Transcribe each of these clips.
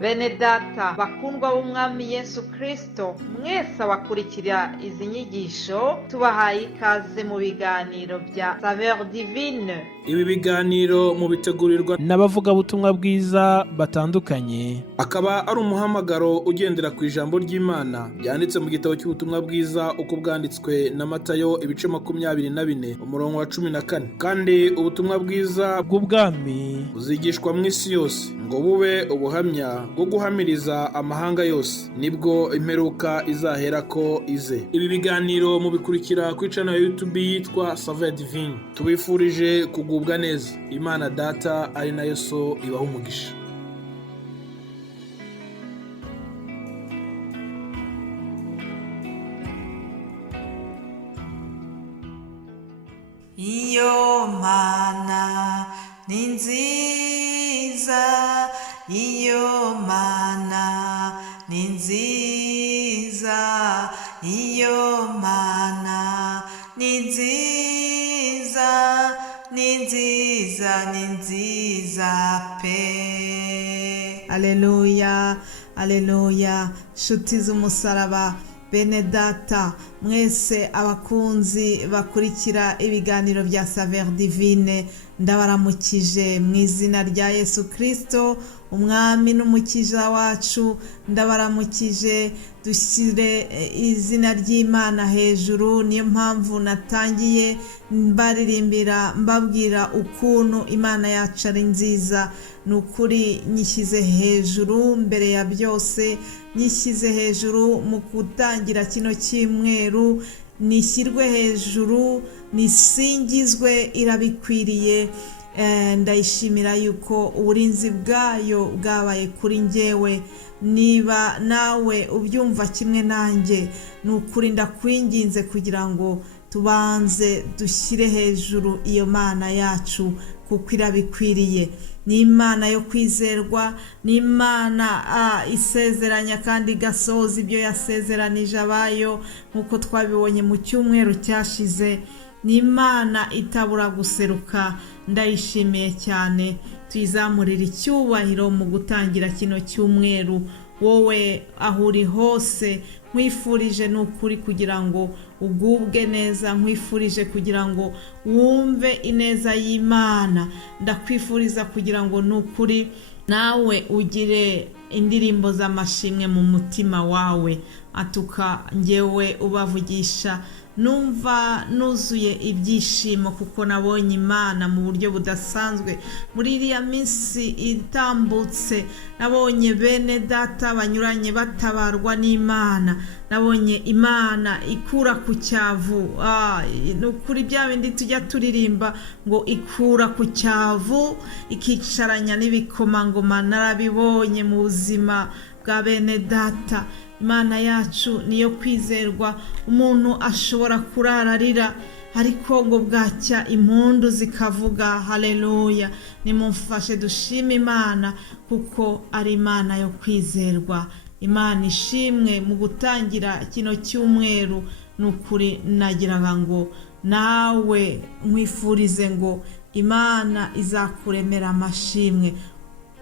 Bene data bakundwa b'umwami Yesu Kristo, mwese abakurikira izi nyigisho tubahaye ikaze mu biganiro bya Saveur Divine. Ibi biganiro mu bitegurirwa n'abavugabutumwa bwiza batandukanye, akaba ari umuhamagaro ugendera ku ijambo ry'Imana byanditse mu gitabo cy'ubutumwa bwiza uko bwanditswe na Matayo ibice 24 umurongo wa 14. Kandi ubutumwa bwiza bw'ubwami buzigishwa mu isi yose ngo bube ubuhamya bwo guhamiriza amahanga yose, nibwo imperuka izahera ko ize. Ibi biganiro mubikurikira ku channel ya YouTube yitwa Saveur Divine. Tubifurije kugubwa neza. Imana Data ari nayo So ibaha umugisha. Iyo Mana ni nziza, iyo Mana ni nziza, iyo Mana ni nziza, ni nziza, ni nziza pe. Aleluya, aleluya. Nshuti z'umusaraba, bene data mwese abakunzi bakurikira ibiganiro bya Saveur Divine, ndabaramukije mu izina rya Yesu Kristo umwami n'umukiza wacu. Ndabaramukije, dushyire izina ry'Imana hejuru. Niyo mpamvu natangiye mbaririmbira mbabwira ukuntu Imana yacu ari nziza. Ni ukuri nyishyize hejuru mbere ya byose, nyishyize hejuru mu gutangira kino cyumweru. Nishyirwe hejuru, nisingizwe, irabikwiriye. Ndayishimira yuko uburinzi bwayo bwabaye kuri njyewe. Niba nawe ubyumva kimwe nanjye, ni ukuri ndakwinginze kugira ngo tubanze dushyire hejuru iyo Mana yacu, kuko irabikwiriye. Ni Imana yo kwizerwa, ni Imana isezeranya kandi igasohoza ibyo yasezeranije abayo, nk'uko twabibonye mu cyumweru cyashize. Ni Imana itabura guseruka. Ndayishimiye cyane, tuyizamurira icyubahiro mu gutangira kino cyumweru. Wowe aho uri hose, nkwifurije n'ukuri kugira ngo ugubwe neza, nkwifurije kugira ngo wumve ineza y'Imana. Ndakwifuriza kugira ngo n'ukuri nawe ugire indirimbo z'amashimwe mu mutima wawe. Atuka njyewe ubavugisha, numva nuzuye ibyishimo kuko nabonye Imana mu buryo budasanzwe muri iriya minsi itambutse. Nabonye bene data banyuranye batabarwa n'Imana. Nabonye Imana ikura ku cyavu. Nukuri bya bindi tujya turirimba ngo ikura ku cyavu ikicaranya n'ibikomangoma. Narabibonye mu buzima bwa bene data. Imana yacu niyo kwizerwa. Umuntu ashobora kurararira ariko ngo bwacya impundu zikavuga. Haleluya. Nimumfashe dushime Imana kuko ari Imana yo kwizerwa. Imana ishimwe mu gutangira kino cyumweru. Nukuri nagiraga ngo nawe nkwifurize ngo Imana izakuremera amashimwe.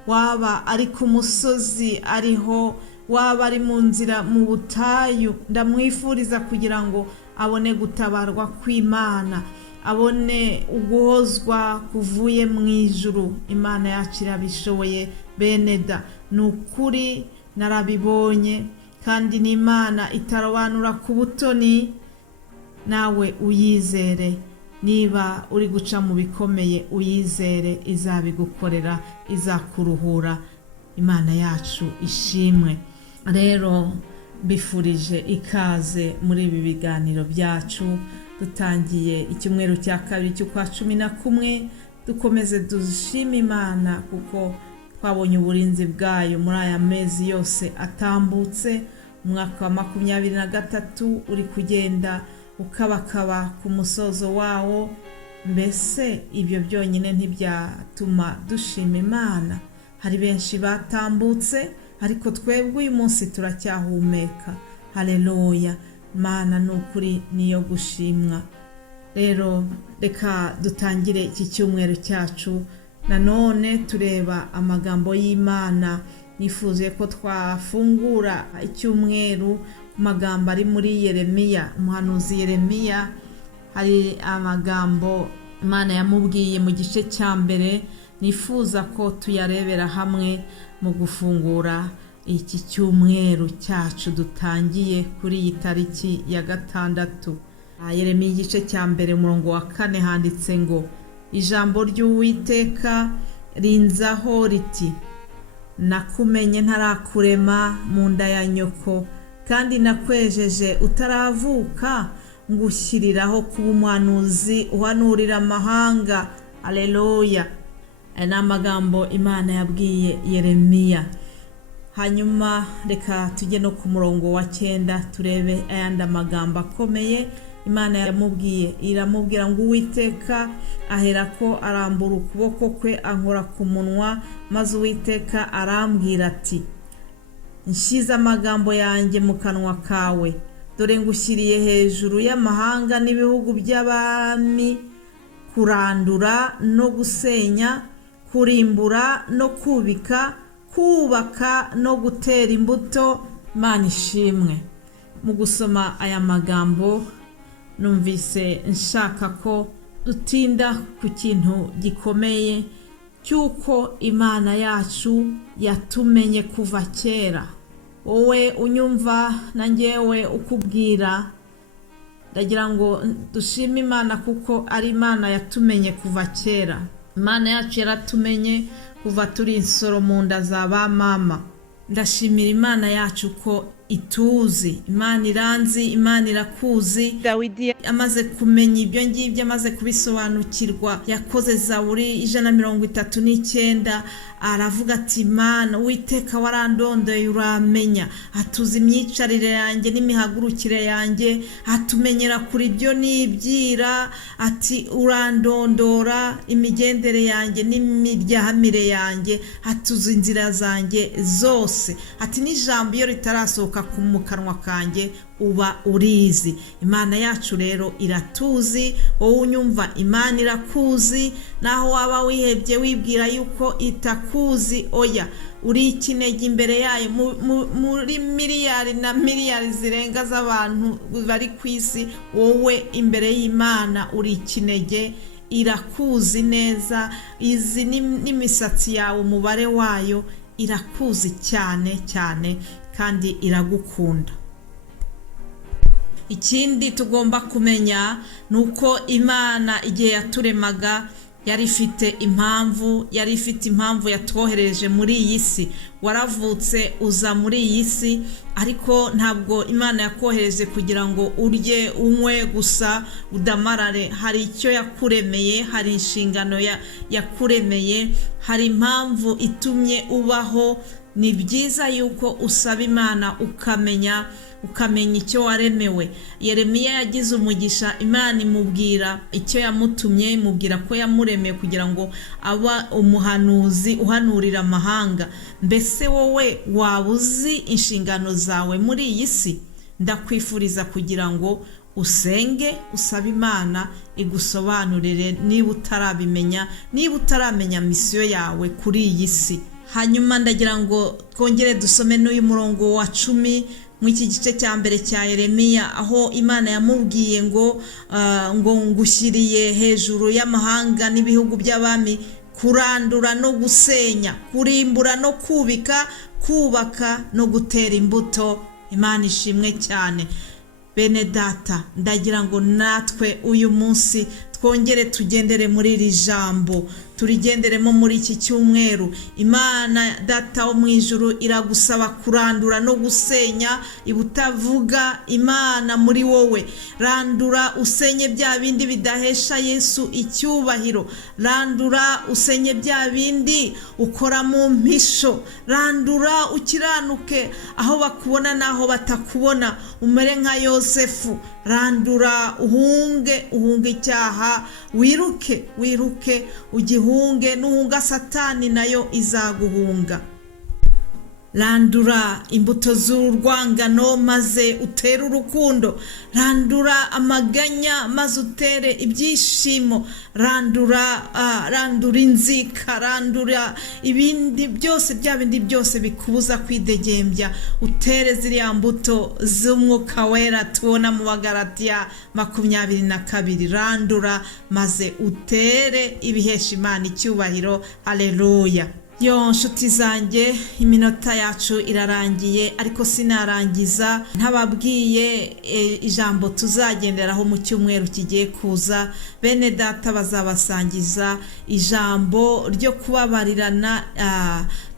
Waba ari ku musozi ariho, waba ari mu nzira mu butayu, ndamwifuriza kugira ngo abone gutabarwa kw'Imana, abone uguhozwa kuvuye mu ijuru. Imana yacu irabishoboye bene da. Ni ukuri narabibonye, kandi ni Imana itarobanura ku butoni. Nawe uyizere. Niba uri guca mu bikomeye, uyizere, izabigukorera, izakuruhura. Imana yacu ishimwe. Rero bifurije ikaze muri ibi biganiro byacu. Dutangiye icyumweru cya kabiri cy'ukwa 11. Dukomeze dushime Imana kuko twabonye uburinzi bwayo muri aya mezi yose atambutse. Umwaka wa 2023 uri kugenda ukabakaba ku musozo wawo. Mbese ibyo byonyine ntibyatuma dushima Imana. Hari benshi batambutse, ariko twebwe uyu munsi turacyahumeka. Haleluya. Mana n'ukuri niyo gushimwa. Rero reka dutangire iki cyumweru cyacu nanone tureba amagambo y'Imana nifuje ko twafungura icyumweru ku magambo ari muri Yeremiya. Umuhanuzi Yeremiya hari amagambo Imana yamubwiye mu gice cya mbere, nifuza ko tuyarebera hamwe mu gufungura iki cyumweru cyacu dutangiye kuri iyi tariki ya 6. Yeremiya igice cya mbere umurongo wa 4 handitse ngo, ijambo ry'Uwiteka rinzaho riti, nakumenye ntarakurema mu nda ya nyoko, kandi nakwejeje utaravuka, ngushyiriraho kuba umuhanuzi uhanurira amahanga. Haleluya. Ni amagambo Imana yabwiye Yeremiya. Hanyuma reka tujye no ku murongo wa 9 turebe ayandi amagambo akomeye Imana yamubwiye. Iramubwira ngo, Uwiteka aherako arambura ukuboko kwe ankora ku munwa, maze Uwiteka arambwira ati, nshyize amagambo yanjye mu kanwa kawe, dore ngushyiriye hejuru y'amahanga n'ibihugu by'abami, kurandura no gusenya, kurimbura no kubika, kubaka no gutera imbuto. Imana ishimwe. Mu gusoma aya magambo numvise nshaka ko dutinda ku kintu gikomeye cy'uko Imana yacu yatumenye kuva kera. Wowe unyumva na njyewe ukubwira, ndagira ngo dushime Imana kuko ari Imana yatumenye kuva kera. Imana yacu yaratumenye kuva turi insoro mu nda za ba mama. Ndashimira Imana yacu ko ituzi. Imana iranzi, Imana irakuzi. Dawidi amaze kumenya ibyo ngibyo, amaze kubisobanukirwa, yakoze Zaburi 139, aravuga ati, Mana Uwiteka warandondoye uramenya, atuzi imyicarire yanjye n'imihagurukire yanjye, atumenyera kuri ibyo nibyira, ati urandondora imigendere yanjye n'imiryahamire yanjye, atuzi inzira zanjye zose, ati n'ijambo iyo ritarasohoka mu kanwa kanjye uba urizi. Imana yacu rero iratuzi. Wowe unyumva, Imana irakuzi. Naho waba wihebye wibwira yuko itakuzi, oya, uri ikinege imbere yayo. Muri miliyari na miliyari zirenga z'abantu bari ku isi, wowe imbere y'Imana uri ikinege. Irakuzi neza. Izi n'imisatsi yawe, umubare wayo, irakuzi cyane cyane kandi iragukunda. Ikindi tugomba kumenya nuko Imana igihe yaturemaga yari ifite impamvu yatwohereje muri iyi si. Waravutse uza muri iyi si, ariko ntabwo Imana yakohereje kugira ngo urye unywe gusa udamarare. Hari icyo yakuremeye, hari inshingano yakuremeye, hari impamvu itumye ubaho. Ni byiza yuko usaba Imana ukamenya icyo waremewe. Yeremiya yagize umugisha. Imana imubwira icyo yamutumye, imubwira ko yamuremeye kugira ngo aba umuhanuzi uhanurira amahanga. Mbese wowe waba uzi inshingano zawe muri iyi si? Ndakwifuriza kugira ngo usenge, usabe Imana igusobanurire niba utarabimenya, niba utaramenya misiyo yawe kuri iyi si. Hanyuma ndagira ngo twongere dusome n'uyu murongo wa 10 mu iki gice cya mbere cya Yeremiya, aho Imana yamubwiye ngo ngushyiriye hejuru y'amahanga n'ibihugu by'abami, kurandura no gusenya, kurimbura no kubika, kubaka no gutera imbuto. Imana ishimwe cyane. Bene data, ndagira ngo natwe uyu munsi twongere tugendere muri iri jambo, turigenderemo muri iki cyumweru. Imana Data wo mu ijuru iragusaba kurandura no gusenya ibutavuga Imana muri wowe. Randura usenye bya bindi bidahesha Yesu icyubahiro. Randura usenye bya bindi ukora mu mpisho. Randura ukiranuke aho bakubona naho batakubona, umere nka Yosefu. Randura uhunge icyaha, wiruke ugihunge. Nuhunga Satani nayo izaguhunga. randura imbuto z'urwangano maze utere urukundo, randura amaganya maze utere ibyishimo, randura inzika, randura ibindi byose, bya bindi byose bikubuza kwidegembya, utere ziriya mbuto z'umwuka wera tubona mu Bagalatiya 22, randura maze utere ibihesha Imana icyubahiro. Haleluya. Yo nshuti zanjye, iminota yacu irarangiye, ariko sinarangiza ntababwiye ijambo tuzagenderaho mu cyumweru kigiye kuza. Bene data bazabasangiza ijambo ryo kubabarirana.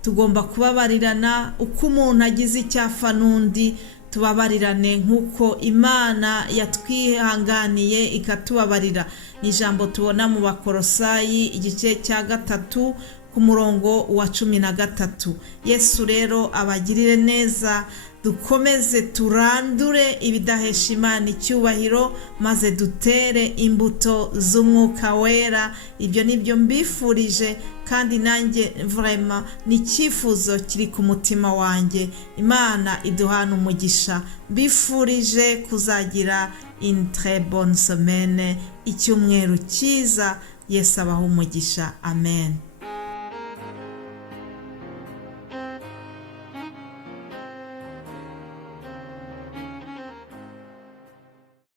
Tugomba kubabarirana uko umuntu agize icyafa n'undi, tubabarirane nk'uko Imana yatwihanganiye ikatubabarira. Ni ijambo tubona mu Bakolosayi igice cya 3 ku murongo wa 13. Yesu rero abagirire neza, dukomeze turandure ibidahesha Imana icyubahiro, maze dutere imbuto z'umwuka wera. Ibyo nibyo mbifurije, kandi nanjye vraiment ni icyifuzo kiri ku mutima wanjye. Imana iduhana umugisha. Mbifurije kuzagira une très bonne semaine, icyumweru cyiza. Yesu abaha umugisha. Amen.